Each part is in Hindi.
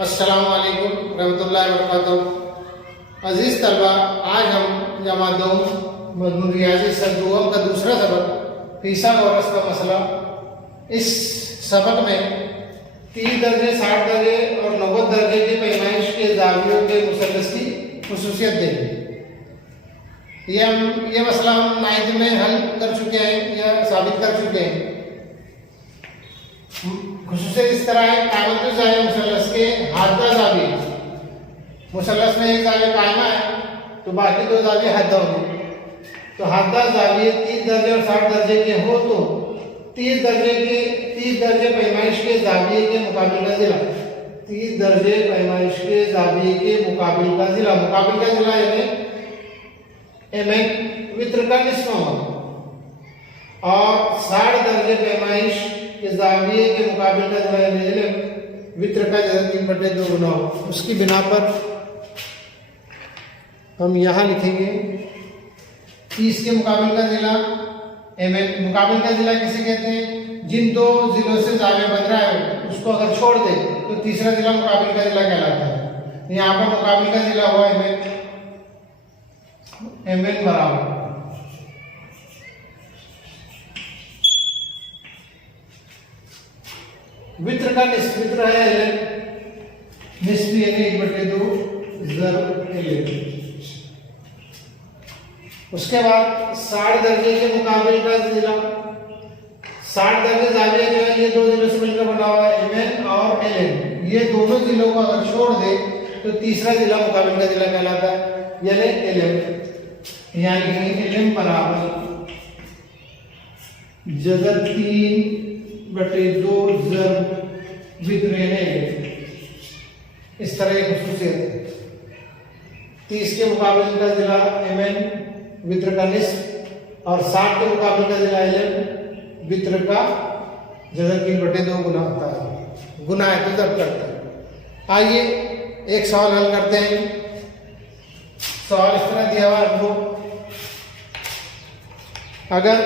अस्सलाम वालेकुम रहमतुल्लाहि व बरकातुहू। अजीज़ तलबा, आज हम जमा दो मजमून रियाजी सदुअम का दूसरा सबक फीसा और रस का मसला। इस सबक में 30 दर्जे, 60 दर्जे और 90 दर्जे की पैमाइश के जावियों के मुसल्लस की खुसूसियत देंगे। ये मसला हम 9th में हल कर चुके हैं या साबित कर चुके हैं। खुसूसियत इस तरह है, कायमतुल ज़ाविया मुसल्लस के हादा ज़ाविया, मुसल्लस में एक ज़ाविया कायमा है तो बाकी दो ज़ाविया हद्दा होंगे। तो हद्दा ज़ाविया 30 दर्जे और 60 दर्जे के हो तो 30 दर्जे पैमाइश के ज़ाविये के मुकाबिल का ज़िला, 30 दर्जे पैमाइश के ज़ाविये के मुकाबिल का ज़िला यानी एमएन वित्र का निस्फ होगा, और 60 दर्जे पैमाइश के ज़ाविये के मुकाबिल का ज़िला यानी वित्र का जैसे 3/2 गुना हो। उसकी बिना पर हम यहाँ लिखेंगे 30 के मुकाबिल का ज़िला एमएन। मुकाबिल का ज़िला किसे कहते हैं? जिन दो ज़िलों से ज़ाविया बन रहा है उसको अगर छोड़ दे तो तीसरा ज़िला मुकाबिल का ज़िला कहलाता है। यहाँ पर मुकाबिल का ज़िला हुआ एमएन बराबर वित्र का निस्फ, वित्र है एलएन, निस्फ यानी 1/2 ज़र एलएन। उसके बाद 60 दर्जे के मुकाबिल का ज़िला, 60 दर्जे ज़ाविया जो है ये दो ज़िलों से मिलकर बना हुआ है एमएन और एलएन। ये दोनों ज़िलों को अगर छोड़ दे तो तीसरा ज़िला मुकाबिल का ज़िला कहलाता है यानी एलएन। यानी एलएन बराबर जज़र 3/2 ज़र वित्र यानी इस तरह की खुसूसियत। 30 के मुकाबिल का ज़िला एमएन वित्र का निस्फ और 60 के मुकाबिल का ज़िला एलएन वित्र का जज़र 3/2 गुना होता है। गुना है तो ज़र्ब करता है। आइए एक सवाल हल करते हैं। सवाल इस तरह दिया हुआ है हमको, अगर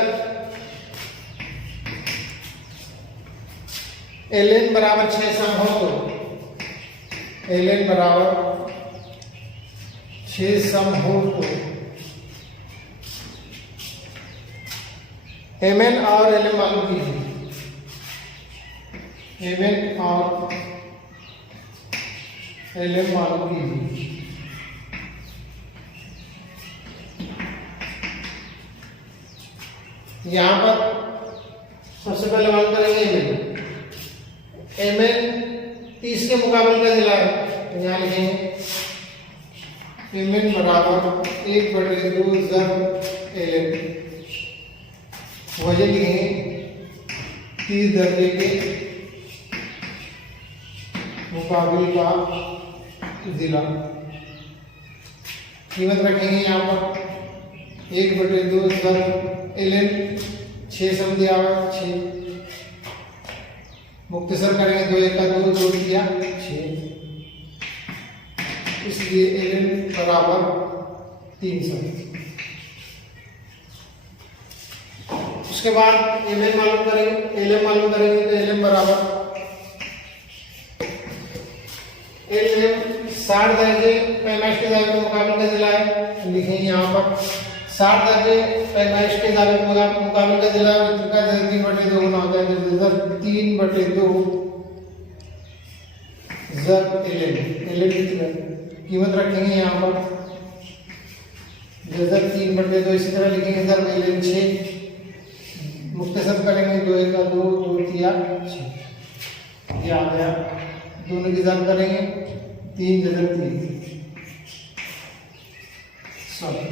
एलएन बराबर 6 सम हो तो एलएन बराबर 6 सम हो तो एमएन और एलएन मालूम कीजिए। एमएन और एलएन मालूम कीजिए। यहां पर सबसे पहले मालूम करेंगे एमएन 30 के मुकाबिल का ज़िला है, यहाँ लिखेंगे एमएन बराबर 1/2 ज़र एलएन। वजह लिखेंगे 30 दर्जे के मुकाबिल का ज़िला। कीमत रखेंगे यहाँ पर 1/2 ज़र एलएन, 6 सम दिया हुआ 6, मुख्तसर करेंगे 2 1 का 2 2 दिया 6, इसलिए एलएन बराबर 3 सम। उसके बाद एमएन मालूम करेंगे, एलएम मालूम करेंगे तो एलएम बराबर एलएम 60 दर्जे पैमाइश के ज़ाविये के मुकाबिल का ज़िला है। लिखेंगे यहाँ पर 60 दर्जे पैमाइश के ज़ाविये के मुकाबिल का ज़िला वित्र का जज़र 3/2 गुना होता है, जज़र 3/2 ज़र एलएन। एलएन कितना? कीमत रखेंगे यहाँ पर जज़र 3/2, इसी तरह लिखेंगे ज़र एलएन 6, मुख्तसर करेंगे 2 1 का 2 2 दिया 6, ये आ गया। दोनों की ज़र्ब करेंगे 3 जज़र 3 सॉरी